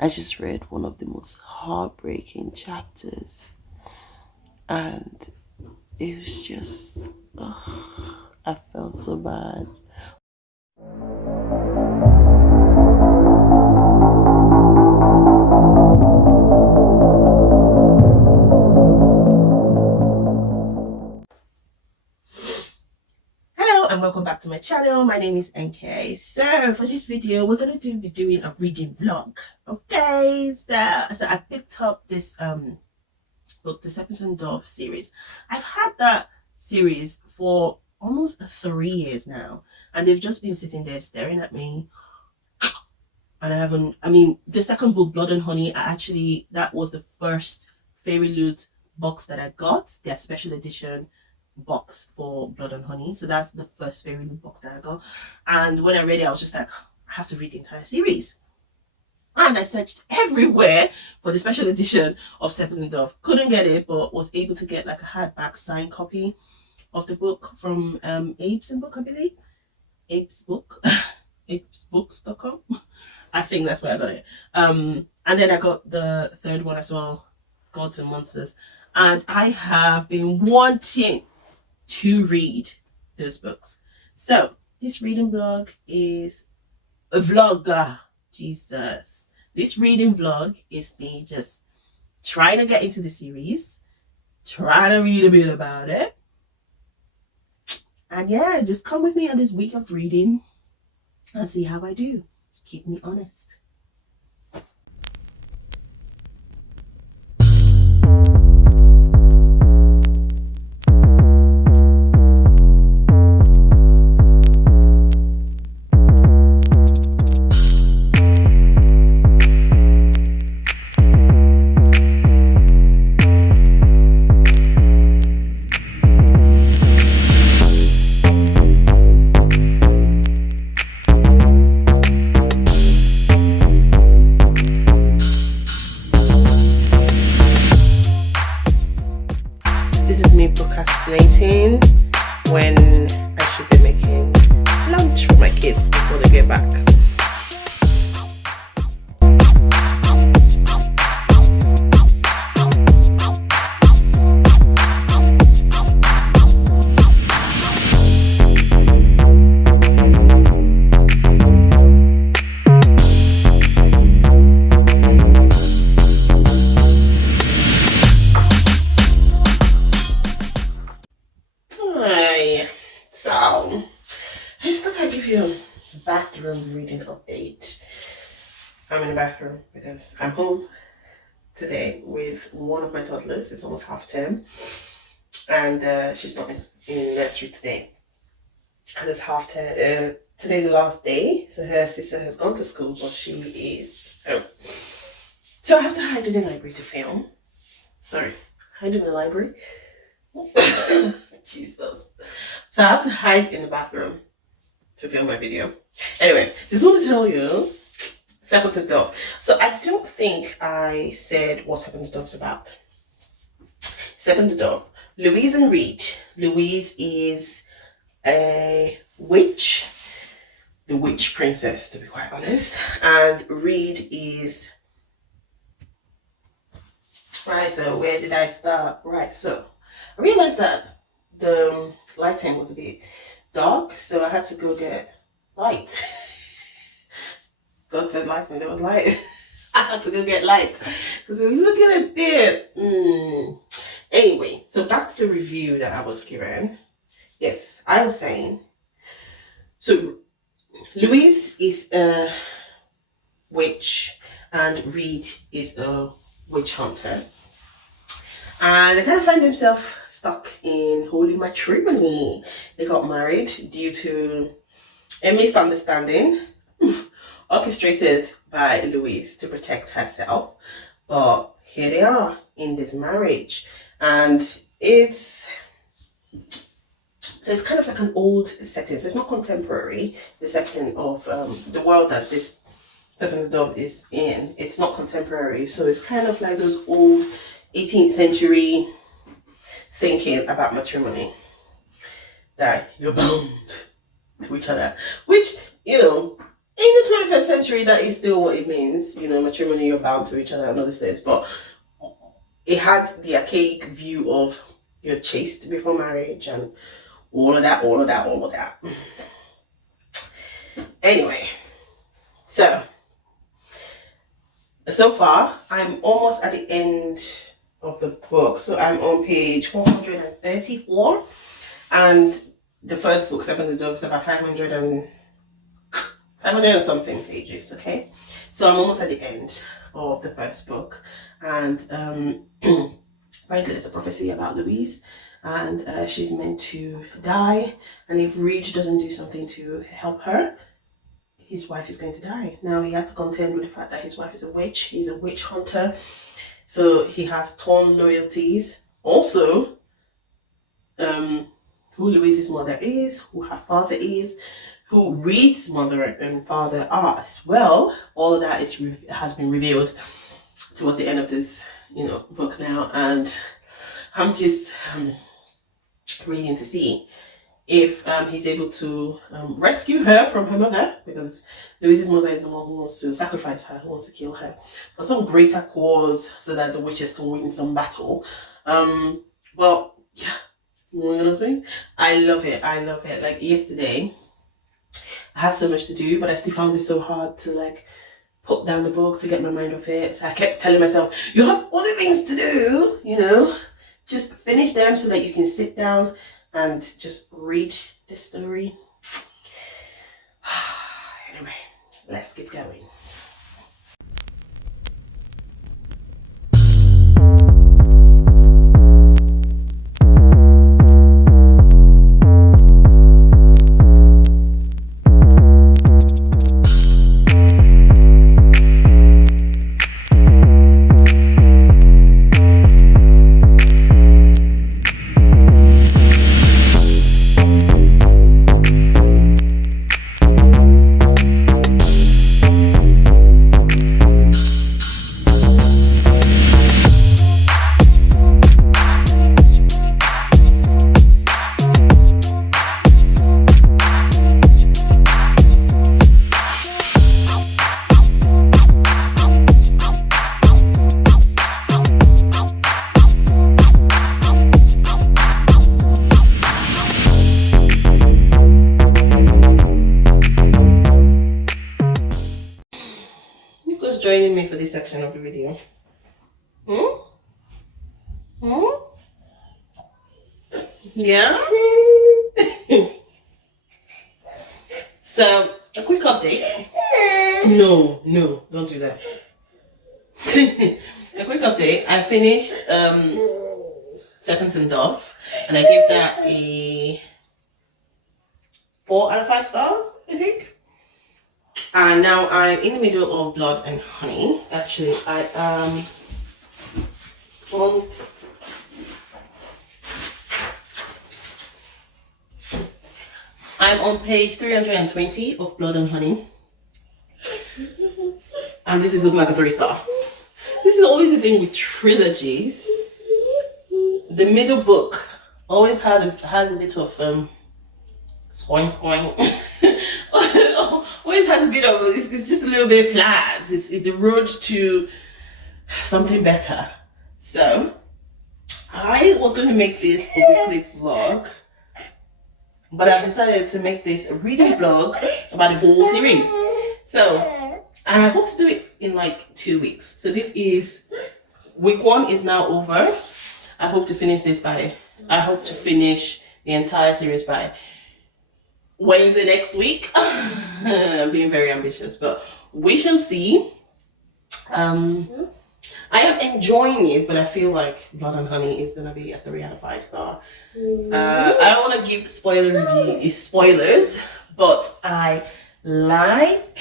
I just read one of the most heartbreaking chapters, and it was just, I felt so bad. Hello and welcome back to my channel. My name is NK. So for this video, we're gonna be doing a reading vlog. Okay, so I picked up this book, the Serpent and Dove series. I've had that series for almost 3 years now, and they've just been sitting there staring at me. And the second book, Blood and Honey, that was the first Fairy Loot box that I got, their special edition box for Blood and Honey. So that's the first Fairy Loot box that I got. And when I read it, I was just like, I have to read the entire series. And I searched everywhere for the special edition of Serpent and Dove. Couldn't get it, but was able to get like a hardback signed copy of the book from Abe's Book, I believe. Abe's Book. abesbooks.com. I think that's where I got it. And then I got the third one as well, Gods and Monsters. And I have been wanting to read those books. So this reading vlog is a vlogger. Jesus. This reading vlog is me just trying to get into the series, trying to read a bit about it. And yeah, just come with me on this week of reading and see how I do. Keep me honest. This is me procrastinating when I should be making lunch for my kids before they get back. So, I just thought I'd give you a bathroom reading update. I'm in the bathroom because I'm home today with one of my toddlers. It's almost half term, and she's not in nursery today because it's half term. Today's the last day, so her sister has gone to school, but she is home. So I have to hide in the library to film. Sorry, hide in the library. Jesus. So I have to hide in the bathroom to film my video. Anyway, just want to tell you, Serpent and Dove. So I don't think I said what Serpent and Dove is about. Serpent and Dove. Louise and Reed. Louise is a witch, the witch princess, to be quite honest. And Reed is... Right, so where did I start? Right, so I realized that the lighting was a bit dark, so I had to go get light. God said light when there was light. I had to go get light because it was looking a bit. Anyway, so back to the review that I was given. Yes, I was saying. So Louise is a witch and Reed is a witch hunter. And they kind of find themselves stuck in holy matrimony. They got married due to a misunderstanding orchestrated by Louise to protect herself. But here they are in this marriage. And it's kind of like an old setting. So it's not contemporary, the setting of the world that this Serpent and Dove is in. It's not contemporary. So it's kind of like those old 18th century thinking about matrimony, that you're bound to each other, which, you know, in the 21st century, that is still what it means. You know, matrimony, you're bound to each other and all these things. But it had the archaic view of you're chaste before marriage and all of that, all of that, all of that. Anyway, so far, I'm almost at the end of the book. So I'm on page 434. And the first book, Serpent and Dove, is about 500 and something pages, okay? So I'm almost at the end of the first book. And apparently there's a prophecy about Louise. And she's meant to die. And if Reed doesn't do something to help her, his wife is going to die. Now he has to contend with the fact that his wife is a witch. He's a witch hunter. So he has torn loyalties. Also, who Louise's mother is, who her father is, who Reed's mother and father are as well. All of that has been revealed towards the end of this, book now. And I'm just waiting to see if he's able to rescue her from her mother, because Louise's mother is the one who wants to sacrifice her, who wants to kill her for some greater cause, so that the witches can win some battle. Well, yeah, you know what I'm saying? I love it. Like yesterday, I had so much to do, but I still found it so hard to put down the book to get my mind off it. So I kept telling myself, you have other things to do, just finish them so that you can sit down and just read the story. Anyway, let's keep going. Joining me for this section of the video. Yeah. So a quick update. No, don't do that. A quick update. I finished Serpent and Dove, and I gave that a 4 out of 5 stars, I think. And now I'm in the middle of Blood and Honey. Actually, I am on page 320 of Blood and Honey. And this is looking like a 3-star. This is always the thing with trilogies. The middle book always has a bit of scoing. Always has a bit of, it's just a little bit flat. It's the road to something better. So I was going to make this a weekly vlog, but I've decided to make this a reading vlog about the whole series. So, and I hope to do it in 2 weeks. So this is, week 1 is now over. I hope to finish the entire series by Wednesday next week. I'm being very ambitious, but we shall see. I am enjoying it, but I feel like Blood and Honey is gonna be a 3 out of 5 star. I don't want to give spoilers, but I like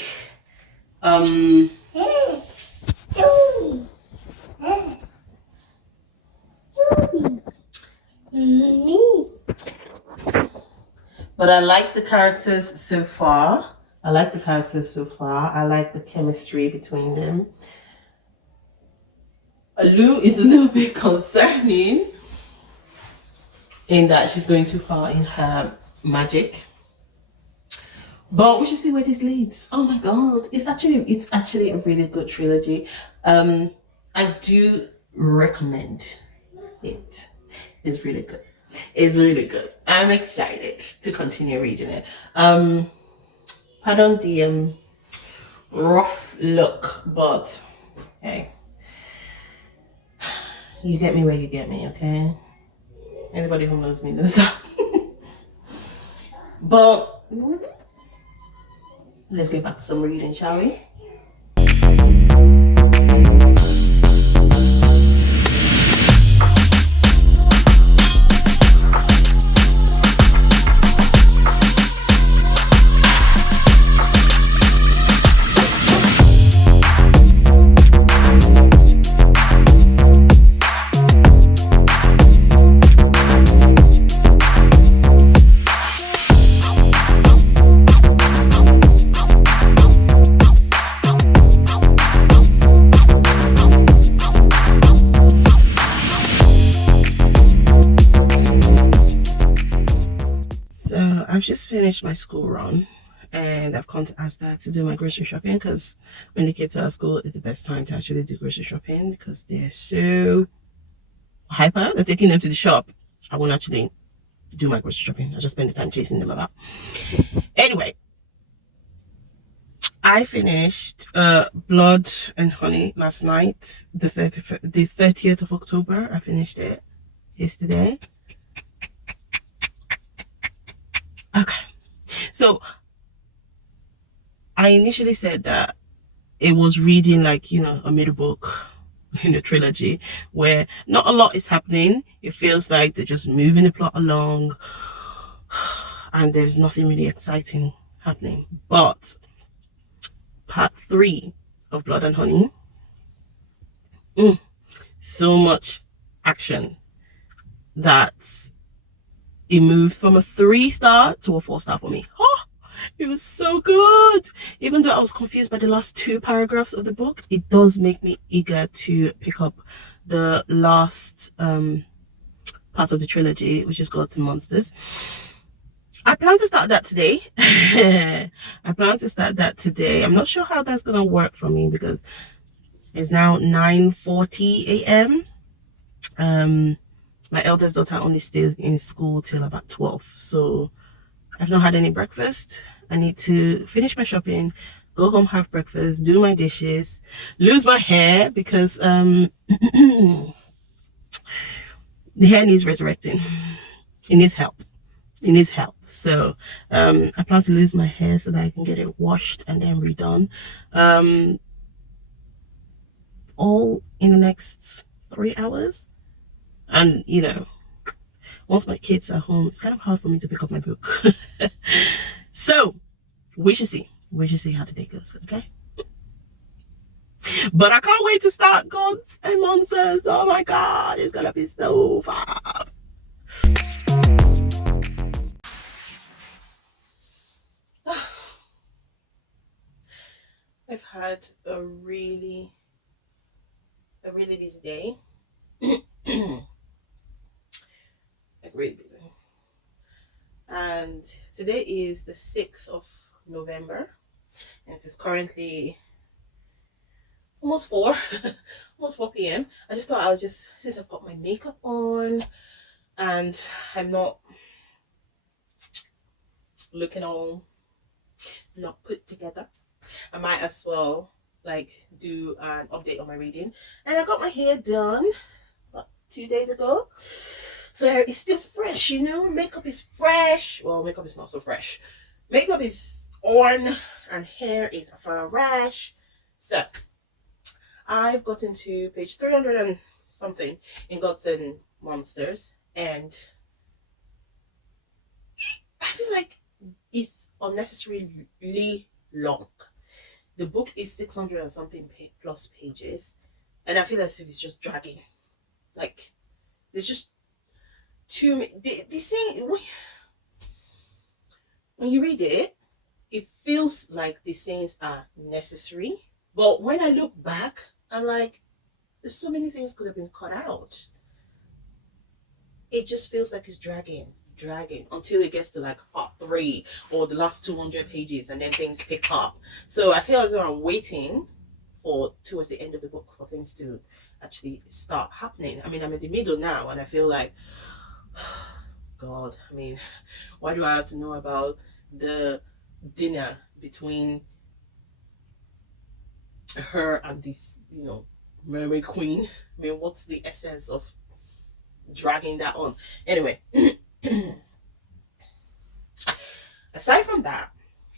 but I like the characters so far. I like the chemistry between them. Lou is a little bit concerning in that she's going too far in her magic. But we should see where this leads. Oh my god, it's actually a really good trilogy. I do recommend it. It's really good. It's really good. I'm excited to continue reading it. Pardon the rough look, but hey, you get me where you get me, okay? Anybody who knows me knows that. But let's get back to some reading, shall we? So I've just finished my school run and I've come to ask Dad to do my grocery shopping because when the kids are at school, it's the best time to actually do grocery shopping because they're so hyper. They're taking them to the shop. I won't actually do my grocery shopping. I just spend the time chasing them about. Anyway, I finished Blood and Honey last night, the 30th of October. I finished it yesterday. Okay, so I initially said that it was reading like, you know, a middle book in a trilogy where not a lot is happening. It feels like they're just moving the plot along and there's nothing really exciting happening. But part 3 of Blood and Honey, so much action that it moved from a 3-star to a 4-star for me. Oh, it was so good. Even though I was confused by the last 2 paragraphs of the book, it does make me eager to pick up the last part of the trilogy, which is Gods and Monsters. I plan to start that today. I plan to start that today. I'm not sure how that's gonna work for me because it's now 9:40 a.m. My eldest daughter only stays in school till about 12, so I've not had any breakfast. I need to finish my shopping, go home, have breakfast, do my dishes, lose my hair because the hair needs resurrecting. It needs help. It needs help. So I plan to lose my hair so that I can get it washed and then redone. All in the next 3 hours. And you know, once my kids are home, it's kind of hard for me to pick up my book. So we should see how the day goes, okay? But I can't wait to start Gods and Monsters. Oh my god, it's gonna be so fab. I've had a really busy day. Like really busy. And today is the 6th of November and it is currently almost 4 almost 4 p.m. I just thought I would just, since I've got my makeup on and I'm not looking all not put together, I might as well like do an update on my reading. And I got my hair done about 2 days ago, so it's still fresh, you know. Makeup is fresh. Well, makeup is not so fresh. Makeup is on and hair is fresh. So I've gotten to page 300 and something in Gods and Monsters, and I feel like it's unnecessarily long. The book is 600 and something plus pages, and I feel as if it's just dragging. Like there's just too many. The scene, when you read it, it feels like the scenes are necessary, but when I look back, I'm like, there's so many things could have been cut out. It just feels like it's dragging. dragging until it gets to like part 3 or the last 200 pages, and then things pick up. So I feel as though I'm waiting for towards the end of the book for things to actually start happening. I mean, I'm in the middle now, and I feel like, God, I mean, why do I have to know about the dinner between her and this, mermaid queen? I mean, what's the essence of dragging that on? Anyway, aside from that,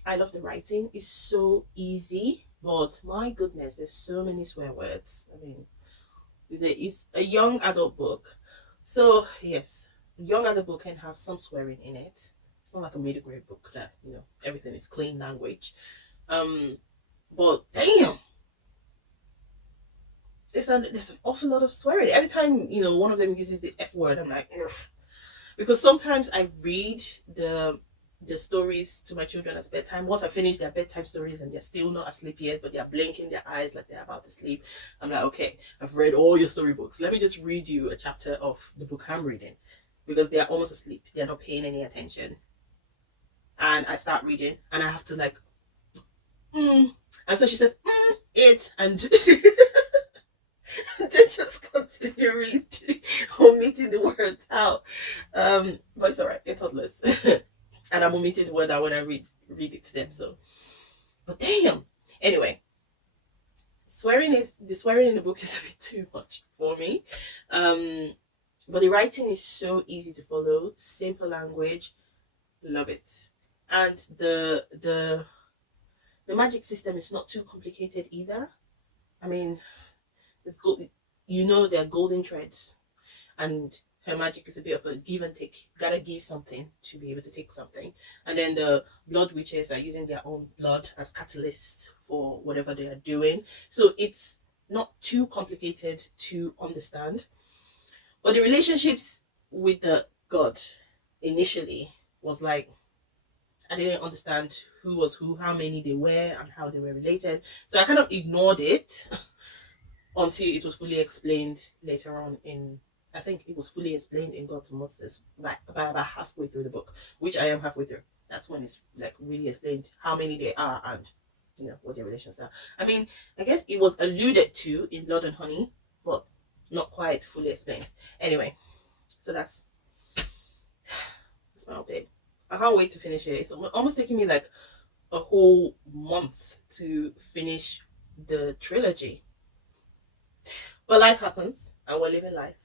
I love the writing. It's so easy, but my goodness, there's so many swear words. I mean, it's a young adult book. So yes, young adult book can have some swearing in it. It's not like a middle grade book that, everything is clean language. But damn, there's an awful lot of swearing. Every time, one of them uses the F word, I'm like, ugh. Because sometimes I read the stories to my children as bedtime. Once I finish their bedtime stories and they're still not asleep yet, but they're blinking their eyes like they're about to sleep, I'm like, okay, I've read all your storybooks. Let me just read you a chapter of the book I'm reading, because they're almost asleep. They're not paying any attention. And I start reading, and I have to like, and so she says, it, and they just continue reading, omitting the words out. But it's alright, they're toddlers. And I'm omitting the word out when I read it to them. So, but damn. Anyway, the swearing in the book is a bit too much for me. But the writing is so easy to follow, simple language, love it. And the magic system is not too complicated either. I mean, it's good. There are golden threads, and her magic is a bit of a give and take. You gotta give something to be able to take something. And then the blood witches are using their own blood as catalysts for whatever they are doing. So it's not too complicated to understand. But the relationships with the god initially was like, I didn't understand who was who, how many they were, and how they were related. So I kind of ignored it until it was fully explained later on I think it was fully explained in Gods and Monsters by about halfway through the book, which I am halfway through. That's when it's like really explained how many they are and what their relations are. I mean, I guess it was alluded to in Blood and Honey, but not quite fully explained. Anyway, so that's my update. I can't wait to finish it. It's almost taking me like a whole month to finish the trilogy. But life happens, and we're living life.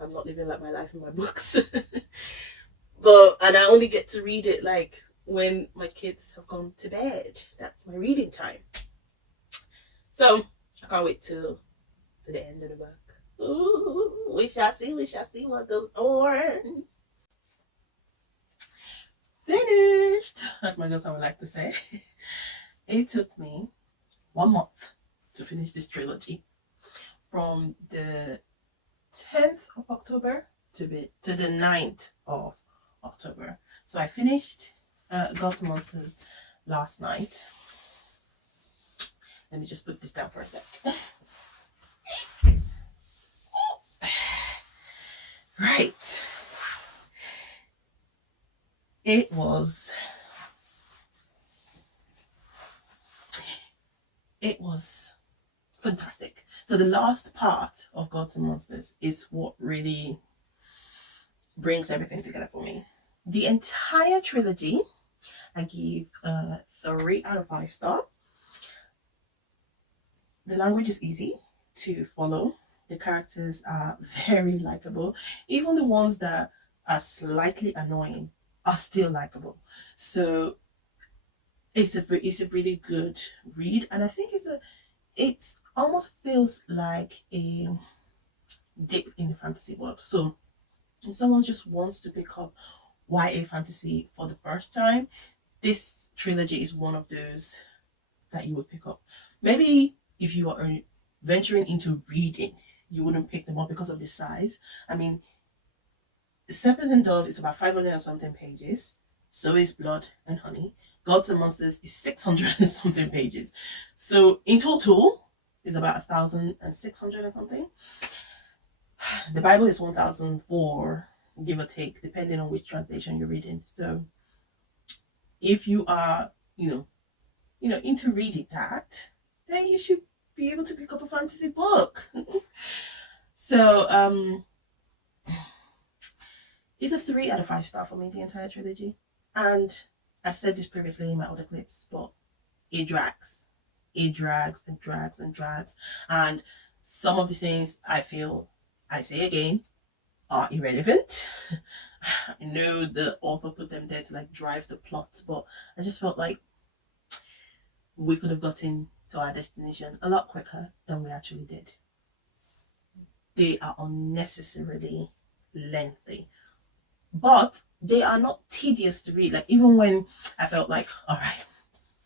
I'm not living like my life in my books. And I only get to read it like when my kids have gone to bed. That's my reading time. So I can't wait till to the end of the book. Ooh, we shall see what goes on. Finished. That's my girls I would like to say. It took me 1 month to finish this trilogy, from the 10th of October to the 9th of October. So I finished Gods and Monsters last night. Let me just put this down for a sec. Right. It was fantastic. So the last part of Gods and Monsters is what really brings everything together for me. The entire trilogy, I give a 3 out of 5 star. The language is easy to follow. The characters are very likable. Even the ones that are slightly annoying are still likable. So it's a really good read, and I think it almost feels like a dip in the fantasy world. So if someone just wants to pick up YA fantasy for the first time, this trilogy is one of those that you would pick up. Maybe if you are venturing into reading, you wouldn't pick them up because of the size. I mean, Serpent and Dove is about 500 and something pages. So is Blood and Honey. Gods and Monsters is 600 and something pages. So in total, is about 1,600 and something. The Bible is 1,004. give or take, depending on which translation you're reading. So if you are, into reading that, then you should be able to pick up a fantasy book. So it's a 3 out of 5 star for me, the entire trilogy. And I said this previously in my other clips, but it drags. It drags and drags and drags. And some of the things I feel, I say again, are irrelevant. I know the author put them there to like drive the plot, but I just felt like we could have gotten to our destination a lot quicker than we actually did. They are unnecessarily lengthy, but they are not tedious to read. Like, even when I felt like, all right,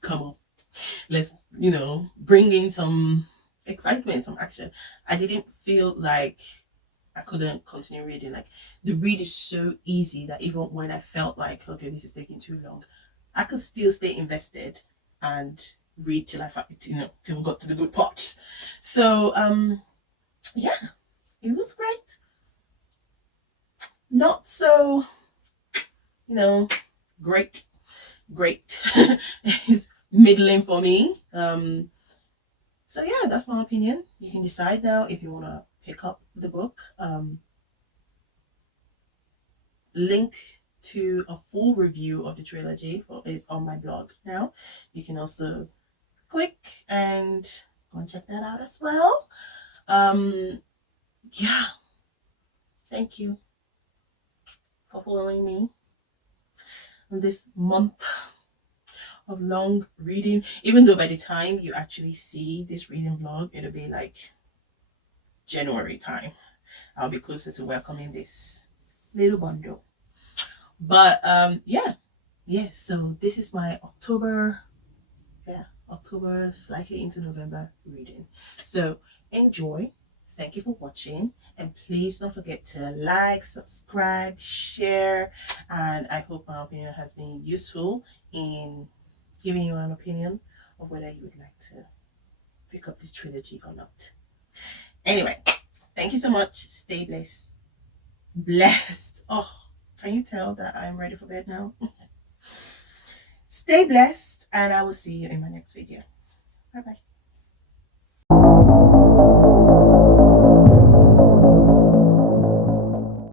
come on, let's, bring in some excitement, some action, I didn't feel like I couldn't continue reading. Like, the read is so easy that even when I felt like, okay, this is taking too long, I could still stay invested and read till I found, till we got to the good parts. So yeah, it was great. Not so, great. It's middling for me. So yeah, that's my opinion. You can decide now if you want to pick up the book. Link to a full review of the trilogy is on my blog now. You can also click and go and check that out as well. Yeah, thank you for following me in this month of long reading. Even though by the time you actually see this reading vlog, it'll be like January time. I'll be closer to welcoming this little bundle. But yeah, so this is my October slightly into November reading. So enjoy. Thank you for watching, and please don't forget to like, subscribe, share, and I hope my opinion has been useful in giving you an opinion of whether you would like to pick up this trilogy or not. Anyway, thank you so much. Stay blessed. Oh, can you tell that I'm ready for bed now? Stay blessed, and I will see you in my next video. Bye bye.